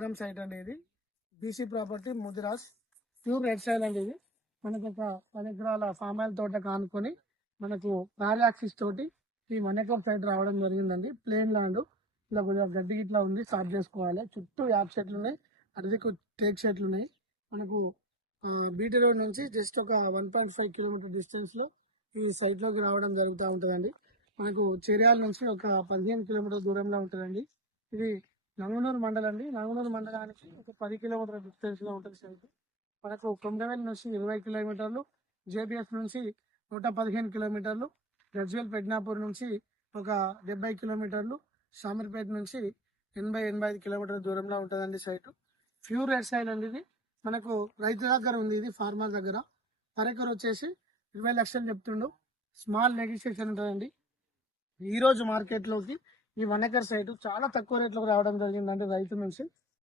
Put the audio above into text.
ఎకరం సైట్ అండి. ఇది BC property Mudiraj pure red సైల్ అండి. ఇది మనకు ఒక 10 ఎకరాల ఫామ్ ఆయిల్ తోట కానుకొని మనకు పారాక్సిస్ తోటి ఈ 1 ఎకరం సైట్ రావడం జరిగిందండి. ప్లేన్ ల్యాండ్ ఇలా కొద్దిగా గడ్డి ఇట్లా ఉంది, స్టార్ట్ చేసుకోవాలి. చుట్టూ యాప్ చెట్లు ఉన్నాయి, అరదికు టేక్ చెట్లు ఉన్నాయి. మనకు బీటీ రోడ్ నుంచి జస్ట్ ఒక 1.5 కిలోమీటర్ డిస్టెన్స్ లో ఈ సైట్ లోకి రావడం జరుగుతూ ఉంటుందండి. మనకు చేర్యాల నుంచి ఒక 15 కిలోమీటర్ దూరంలో ఉంటుందండి. ఇది నంగునూరు మండలం అండి. నంగునూరు మండలానికి ఒక 10 కిలోమీటర్ డిస్టెన్స్ లో ఉంటుంది సైట్. మనకు కొమరవెల్లి నుంచి 20 కిలోమీటర్లు, జేబీఎస్ నుంచి 115 కిలోమీటర్లు, గజ్వేల్ పెడ్నాపూర్ నుంచి ఒక 70 కిలోమీటర్లు, షామీర్పేట నుంచి 85 కిలోమీటర్ల దూరంలో ఉంటుందండి సైట్. ప్యూర్ రెడ్ సైల్ అండి. ఇది మనకు రైతు దగ్గర ఉంది, ఇది ఫార్మర్ దగ్గర. పర్ ఎకర్ వచ్చేసి 20 లక్షలు చెప్తుండు. స్మాల్ నెగోషియేషన్ ఉంటుందండి. ఈ రోజు మార్కెట్ లోకి ఈ 1 ఎకర్ సైట్ చాలా తక్కువ రేట్లోకి రావడం జరిగిందండి రైతు నుంచి.